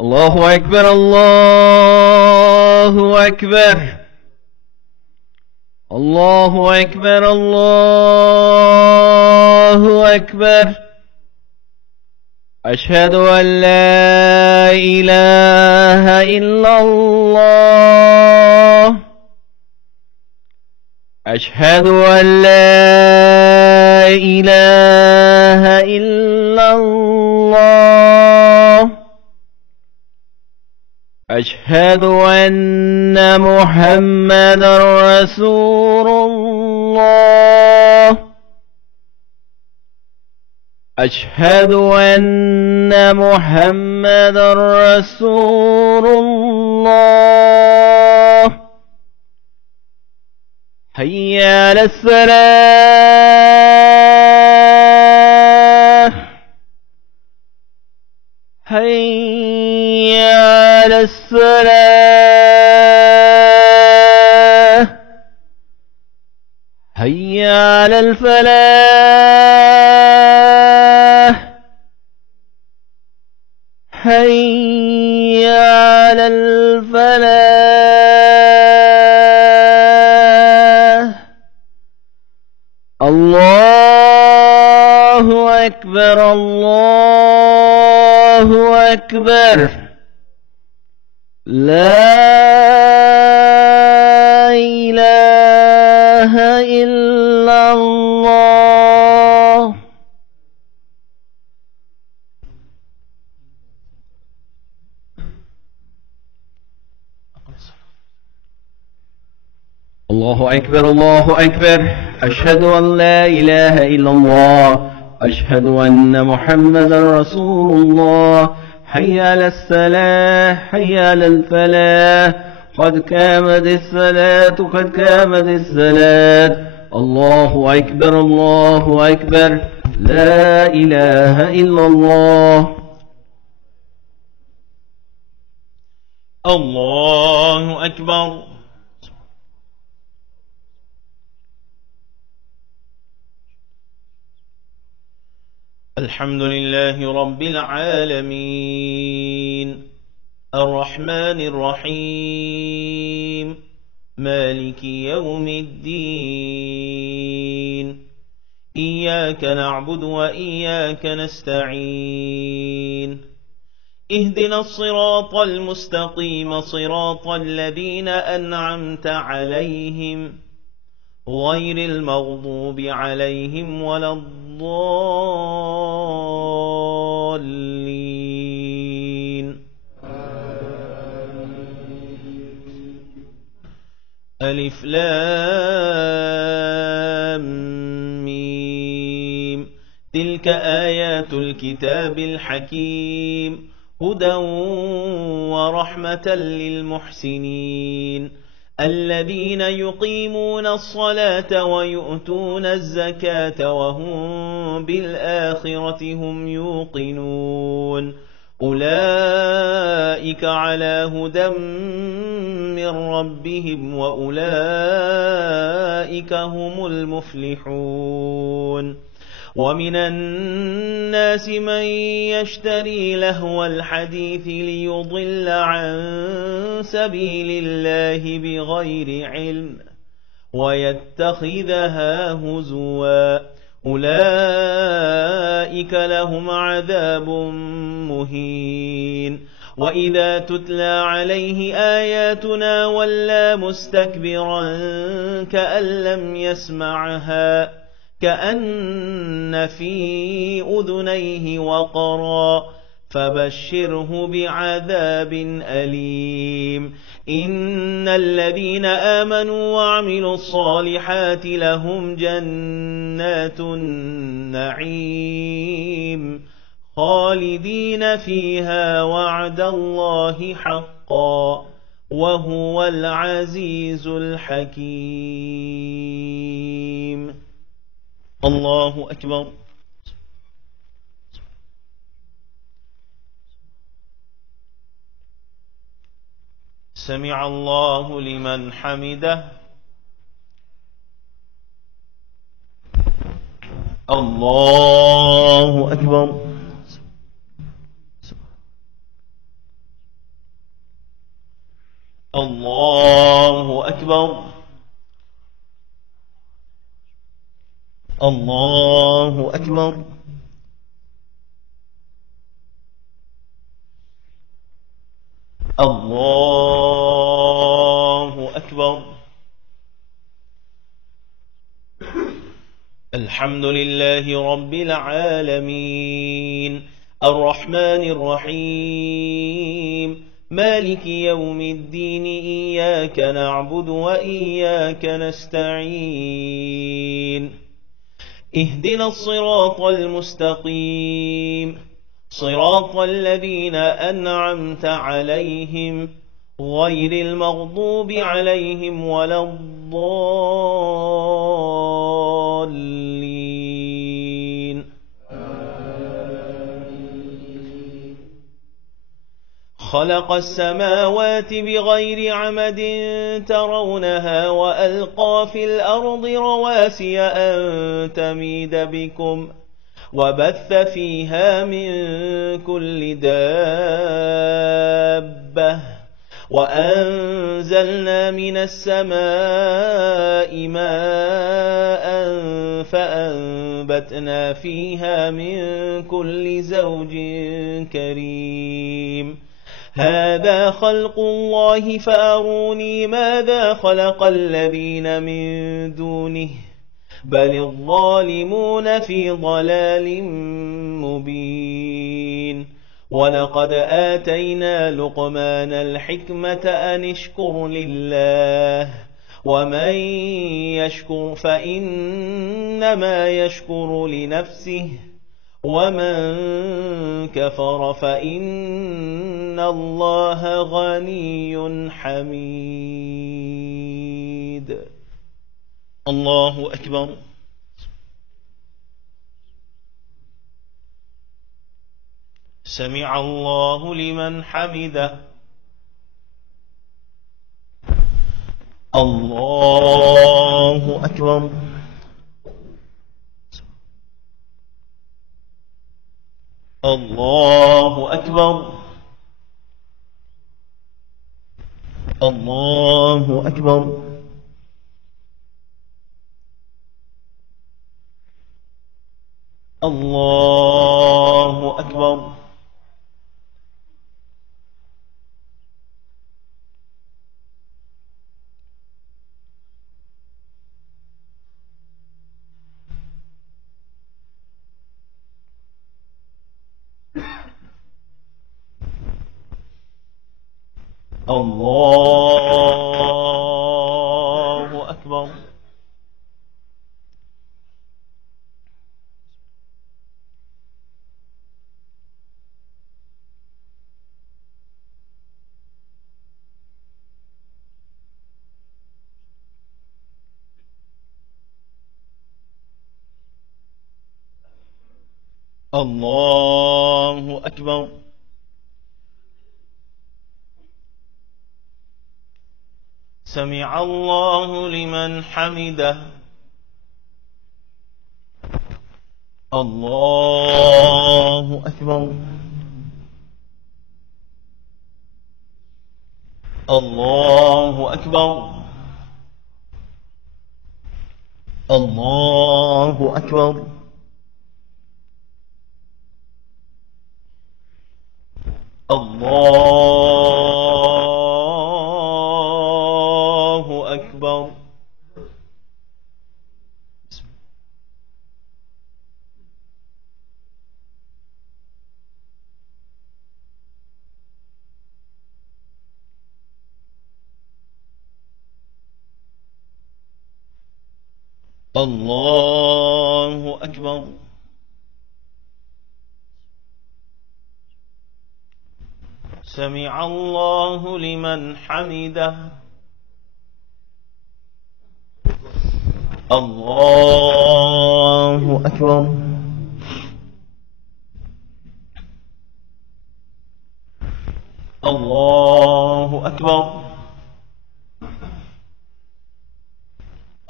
الله أكبر الله أكبر الله أكبر الله أكبر أشهد أن لا إله إلا الله أشهد أن لا إله إلا الله أشهد أن محمدا رسول الله أشهد أن محمدا رسول الله حي على الصلاة حي على الصلاة حي على الفلاح حي على الفلاح الله أكبر الله أكبر لا إله إلا الله الله أكبر الله أكبر أشهد أن لا إله إلا الله أشهد أن محمدا رسول الله حي على الصلاة حي على الفلاح قد قامت الصلاة قد قامت الصلاة الله أكبر الله أكبر لا إله إلا الله الله أكبر الحمد لله رب العالمين الرحمن الرحيم مالك يوم الدين إياك نعبد وإياك نستعين اهدنا الصراط المستقيم صراط الذين أنعمت عليهم غير المغضوب عليهم ولا الضالين ألف لام ميم تلك آيات الكتاب الحكيم هدى ورحمة للمحسنين الذين يقيمون الصلاة ويؤتون الزكاة وهم بالآخرة هم يوقنون أولئك على هدى من ربهم وأولئك هم المفلحون ومن الناس من يشتري لهو الحديث ليضل عن سبيل الله بغير علم ويتخذها هزوا أولئك لهم عذاب مهين وإذا تتلى عليه آياتنا ولى مستكبرا كأن لم يسمعها كأن في أذنيه وقرا فبشره بعذاب أليم إن الذين آمنوا وعملوا الصالحات لهم جنات النعيم خالدين فيها وعد الله حقا وهو العزيز الحكيم الله أكبر سمع الله لمن حمده الله أكبر الله أكبر الله أكبر الله أكبر. الحمد لله رب العالمين الرحمن الرحيم مالك يوم الدين إياك نعبد وإياك نستعين اهدنا الصراط المستقيم صراط الذين أنعمت عليهم غير المغضوب عليهم ولا الضالين. خلق السماوات بغير عمد ترونها وألقى في الأرض رواسي أن تميد بكم وبث فيها من كل دابة وأنزلنا من السماء ماء فأنبتنا فيها من كل زوج كريم. هذا خلق الله فأروني ماذا خلق الذين من دونه بل الظالمون في ضلال مبين. ولقد آتينا لقمان الحكمة أن اشكر لله ومن يشكر فإنما يشكر لنفسه ومن كفر فإن الله غني حميد. الله أكبر. سمع الله لمن حمده. الله أكبر. الله أكبر. الله أكبر. الله أكبر. الله أكبر. الله أكبر. سمع الله لمن حمده. الله أكبر. الله أكبر. الله أكبر. الله أكبر. الله أكبر. سمع الله لمن حمده. الله أكبر. الله أكبر.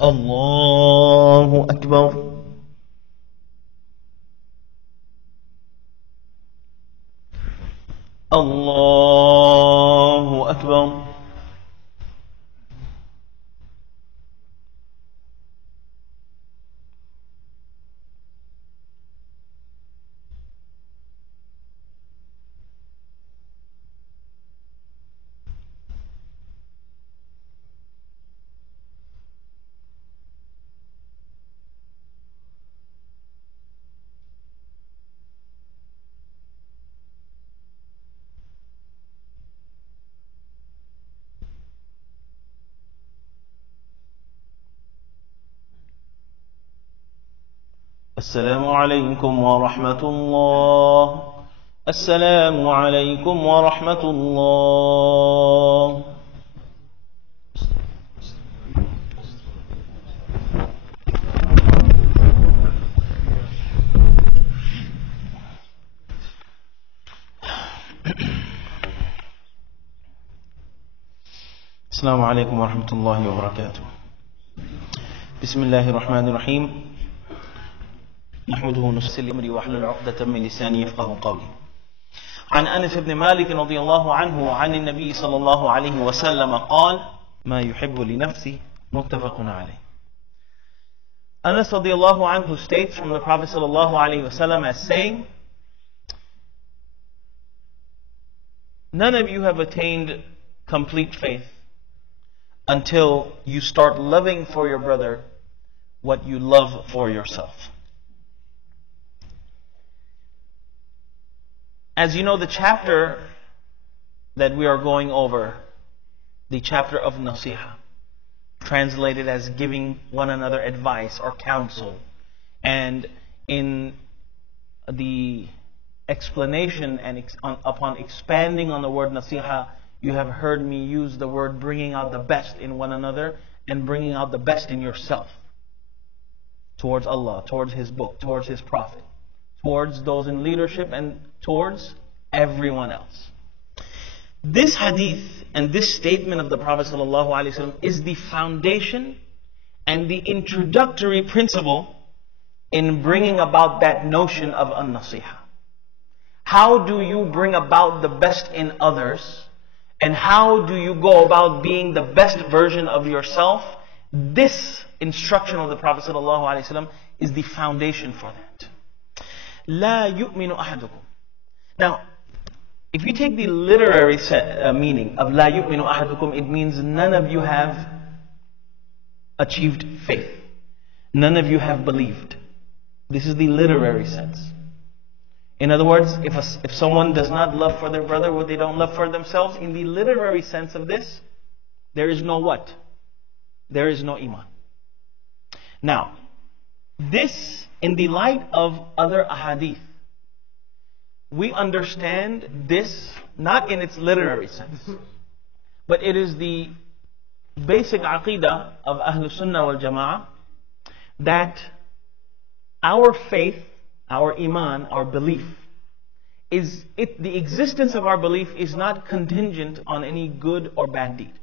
الله أكبر. الله أكبر. السلام عليكم ورحمة الله. السلام عليكم ورحمة الله. السلام عليكم ورحمة الله وبركاته. بسم الله الرحمن الرحيم. نحمده ونصلي على رسوله واحلل عقدة من لساني يفقهوا قولي. عن أنس بن مالك رضي الله عنه عن النبي صلى الله عليه وسلم قال: ما يحب لنفسه متفق عليه. Anas radiallahu anhu states from the Prophet sallallahu alaihi wasallam as saying, none of you have attained complete faith until you start loving for your brother what you love for yourself. As you know, the chapter that we are going over, the chapter of Nasiha, translated as giving one another advice or counsel. And in the explanation and upon expanding on the word Nasiha, you have heard me use the word bringing out the best in one another and bringing out the best in yourself towards Allah, towards His book, towards His Prophet, towards those in leadership, and towards everyone else. This hadith and this statement of the Prophet ﷺ is the foundation and the introductory principle in bringing about that notion of an-nasiha. How do you bring about the best in others? And how do you go about being the best version of yourself? This instruction of the Prophet ﷺ is the foundation for that. لا يؤمن أحدكم. Now, if you take the literary meaning of لا يؤمن أحدكم, it means none of you have achieved faith. None of you have believed. This is the literary sense. In other words, if someone does not love for their brother what they don't love for themselves, in the literary sense of this, there is no what? There is no iman. Now, this in the light of other ahadith, we understand this not in its literary sense, but it is the basic aqidah of Ahlus Sunnah wal Jama'ah that our faith, our iman, our belief, the existence of our belief is not contingent on any good or bad deed,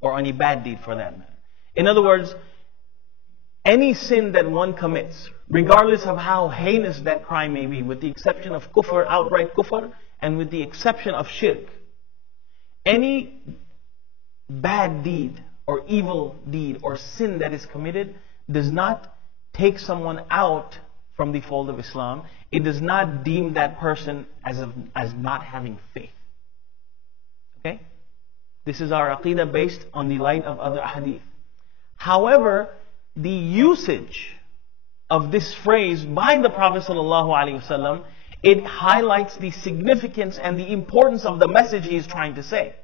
or any bad deed for that matter. In other words, any sin that one commits, regardless of how heinous that crime may be, with the exception of kufr, outright kufr, and with the exception of shirk, any bad deed or evil deed or sin that is committed does not take someone out from the fold of Islam. It does not deem that person as not having faith. Okay? This is our aqidah based on the light of other hadith. However, the usage of this phrase by the Prophet ﷺ, it highlights the significance and the importance of the message he is trying to say.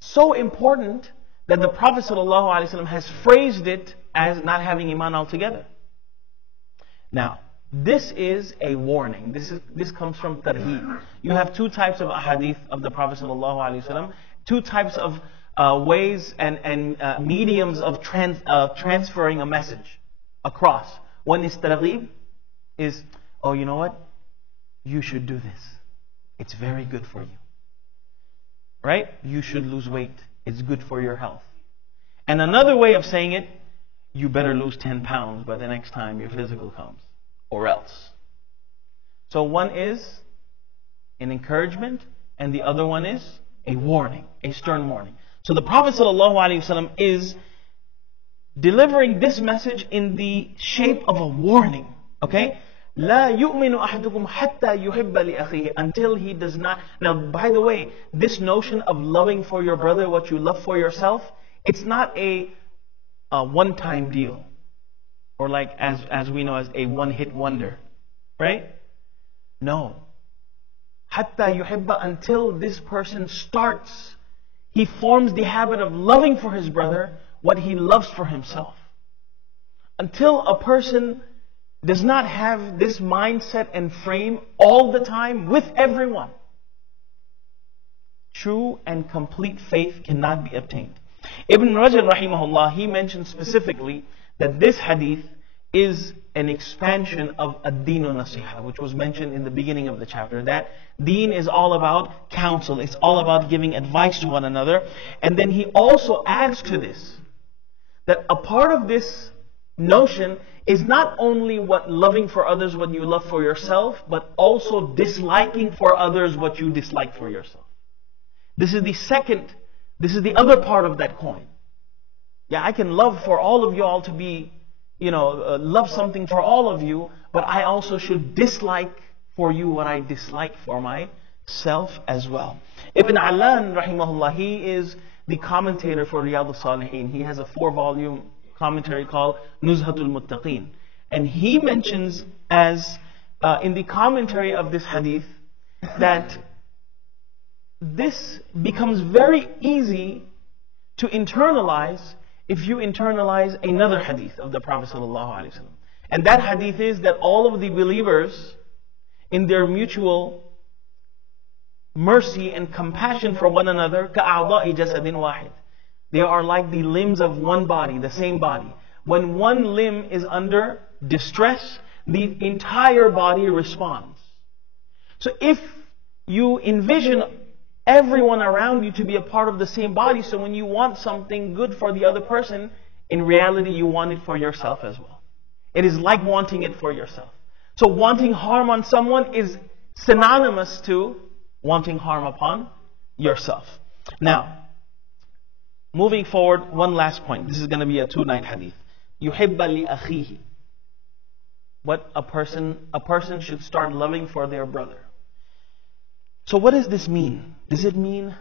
So important that the Prophet ﷺ has phrased it as not having iman altogether. Now, this is a warning. This comes from tarheeb. You have two types of ahadith of the Prophet ﷺ, two types of ways and mediums of transferring a message across. One is targhib, is, oh, you know what? You should do this. It's very good for you. Right? You should lose weight. It's good for your health. And another way of saying it, you better lose 10 pounds by the next time your physical comes, or else. So one is an encouragement, and the other one is a warning, a stern warning. So the Prophet ﷺ is delivering this message in the shape of a warning. Okay? لا يؤمن أحدكم حتى يحب لأخيه, until he does not. Now, by the way, this notion of loving for your brother what you love for yourself, it's not a one-time deal, or like as we know as a one-hit wonder, right? No. حتى يحب, until this person starts, he forms the habit of loving for his brother what he loves for himself. until a person does not have this mindset and frame all the time with everyone, true and complete faith cannot be obtained. Ibn Rajab rahimahullah, he mentioned specifically that this hadith is an expansion of ad-deen nasiha, which was mentioned in the beginning of the chapter. That deen is all about counsel, it's all about giving advice to one another. And then he also adds to this, that a part of this notion is not only what loving for others what you love for yourself, but also disliking for others what you dislike for yourself. This is the other part of that coin. Yeah, I can love for all of you all to be, love something for all of you, but I also should dislike for you what I dislike for myself as well. Ibn Allan, rahimahullah, he is the commentator for Riyadh al-Salihin. He has a 4-volume commentary called Nuzhatul Muttaqeen. And he mentions in the commentary of this hadith, that this becomes very easy to internalize if you internalize another hadith of the Prophet ﷺ. And that hadith is that all of the believers, in their mutual mercy and compassion for one another, كَأَعْضَاءِ جَسَدٍ وَاحِدٍ, they are like the limbs of one body, the same body. When one limb is under distress, the entire body responds. So if you envision everyone around you to be a part of the same body, so when you want something good for the other person, in reality you want it for yourself as well. It is like wanting it for yourself. So wanting harm on someone is synonymous to wanting harm upon yourself. Now, moving forward, one last point. This is going to be a 2-night hadith. يُحِبَّ لِأَخِيهِ. What a person should start loving for their brother. So what does this mean? Does it mean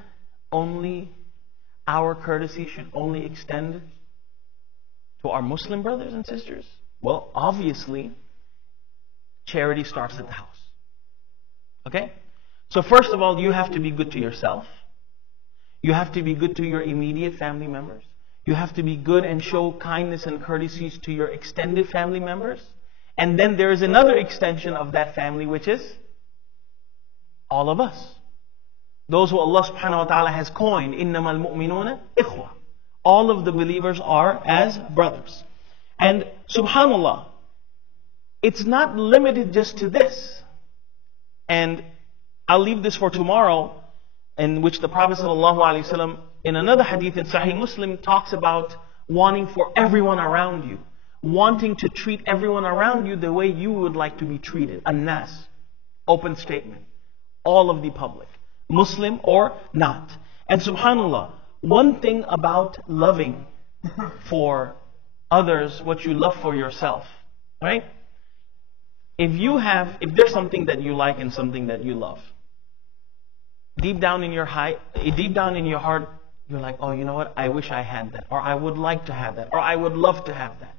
only our courtesy should only extend to our Muslim brothers and sisters? Well, obviously, charity starts at the house. Okay? So first of all, you have to be good to yourself. You have to be good to your immediate family members. You have to be good and show kindness and courtesies to your extended family members. And then there is another extension of that family, which is all of us. Those who Allah subhanahu wa ta'ala has coined, إِنَّمَا الْمُؤْمِنُونَ إِخْوَةً. All of the believers are as brothers. And subhanallah, it's not limited just to this. And I'll leave this for tomorrow, in which the Prophet ﷺ, in another hadith in Sahih Muslim, talks about wanting for everyone around you. Wanting to treat everyone around you the way you would like to be treated. An-nas. Open statement. All of the public. Muslim or not. And subhanallah, one thing about loving for others what you love for yourself, right? If there's something that you like and something that you love, deep down in your heart, you're like, oh, you know what? I wish I had that, or I would like to have that, or I would love to have that.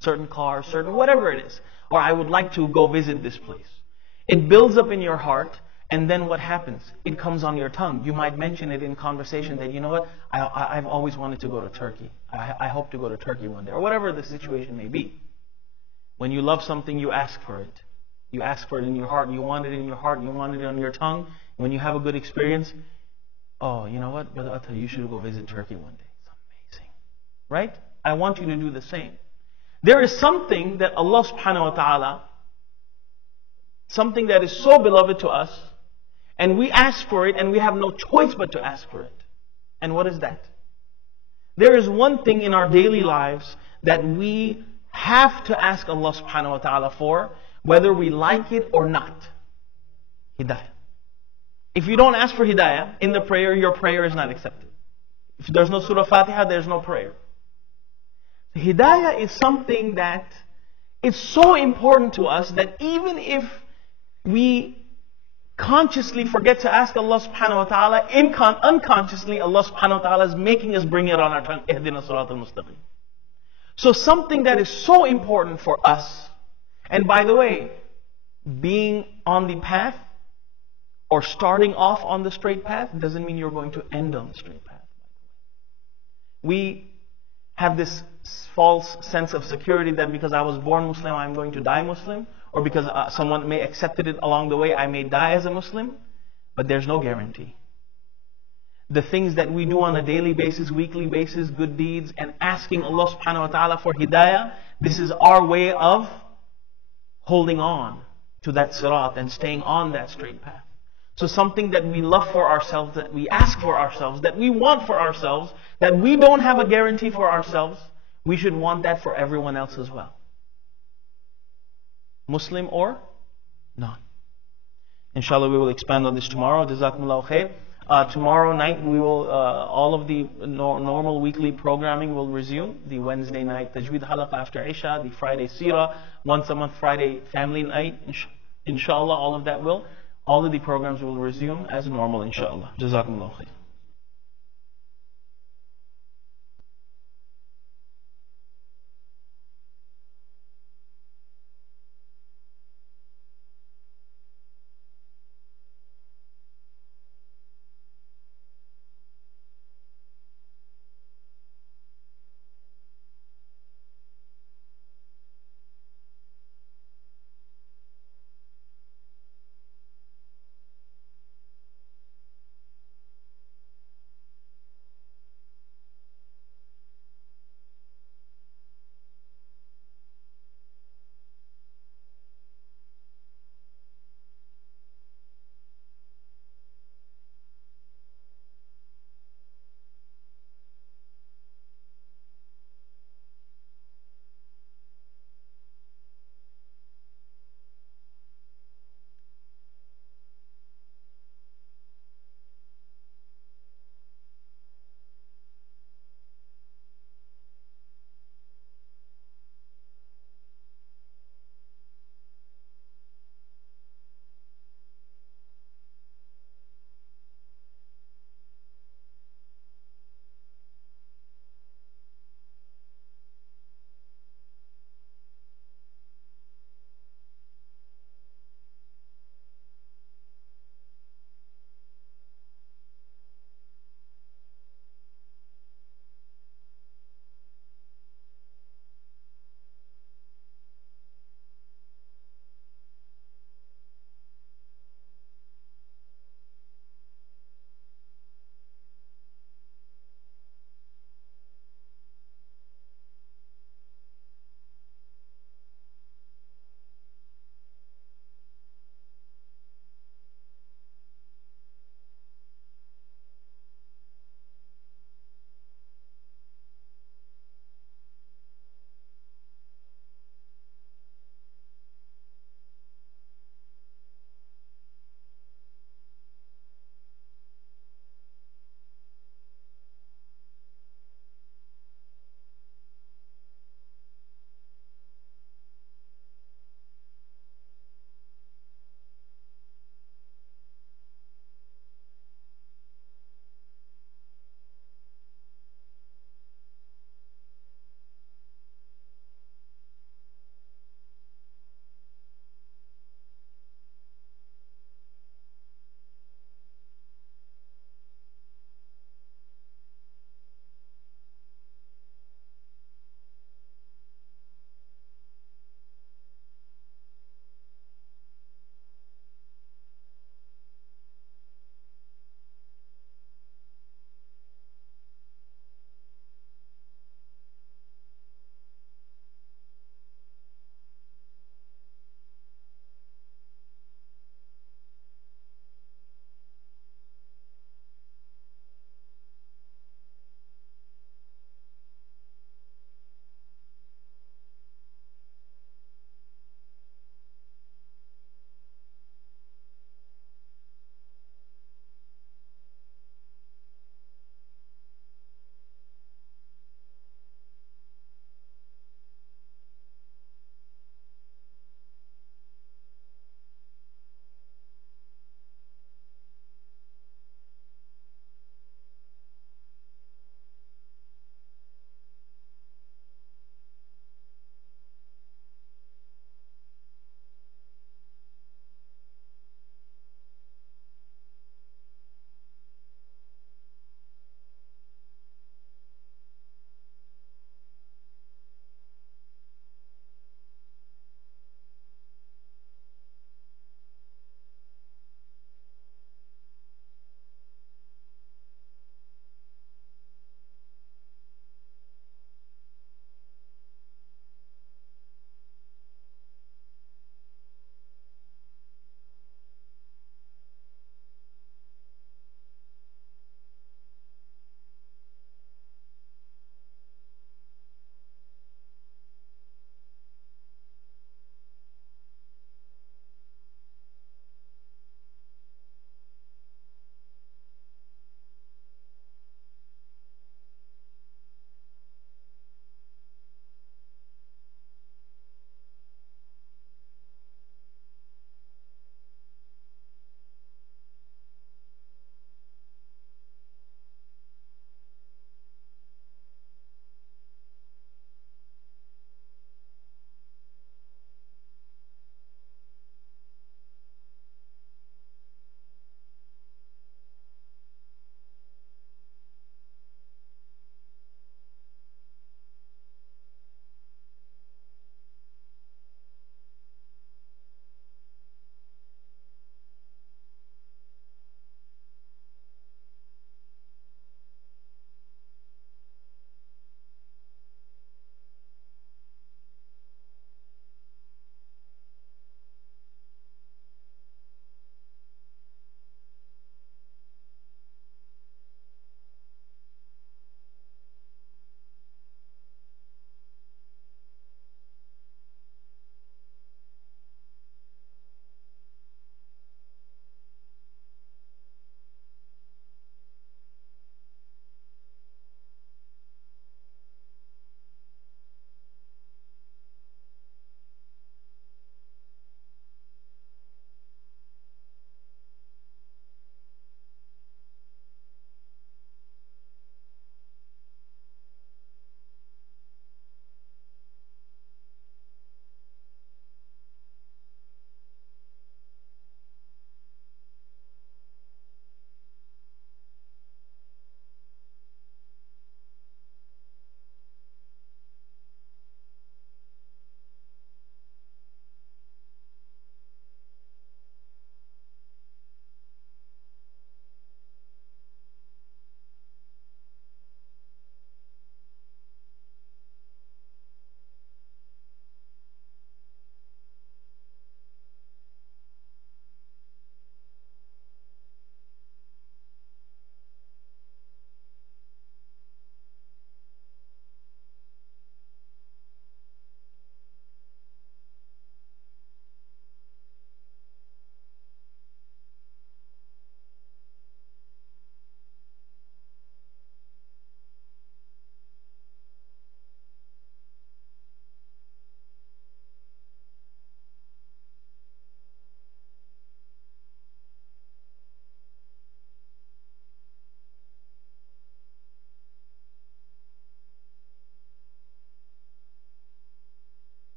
Certain car, certain whatever it is, or I would like to go visit this place. It builds up in your heart. And then what happens? It comes on your tongue. You might mention it in conversation that, you know what, I've always wanted to go to Turkey. I hope to go to Turkey one day. Or whatever the situation may be. When you love something, you ask for it. You ask for it in your heart. You want it in your heart. You want it on your tongue. When you have a good experience, oh, you know what, Brother Atta, you should go visit Turkey one day. It's amazing. Right? I want you to do the same. There is something that Allah subhanahu wa ta'ala, something that is so beloved to us, and we ask for it, and we have no choice but to ask for it. And what is that? There is one thing in our daily lives that we have to ask Allah subhanahu wa ta'ala for, whether we like it or not. Hidayah. If you don't ask for hidayah in the prayer, your prayer is not accepted. If there's no Surah Fatiha, there's no prayer. Hidayah is something that is so important to us that even if we consciously forget to ask Allah subhanahu wa ta'ala, unconsciously Allah subhanahu wa ta'ala is making us bring it on our tongue. Ihdina Sirat al-Mustaqim. So something that is so important for us, and by the way, being on the path or starting off on the straight path doesn't mean you're going to end on the straight path. We have this false sense of security that because I was born Muslim, I'm going to die Muslim, or because someone may accepted it along the way, I may die as a Muslim. But there's no guarantee. The things that we do on a daily basis, weekly basis, good deeds, and asking Allah subhanahu wa ta'ala for hidayah, this is our way of holding on to that sirat and staying on that straight path. So something that we love for ourselves, that we ask for ourselves, that we want for ourselves, that we don't have a guarantee for ourselves, we should want that for everyone else as well. Muslim or not. Inshallah, we will expand on this tomorrow. Jazakumullahu khair. Tomorrow night, we will all of the normal weekly programming will resume. The Wednesday night Tajweed Halaq after Isha, the Friday Seerah, once a month Friday family night. Inshallah, all of the programs will resume as normal. Inshallah. Jazakumullahu khair.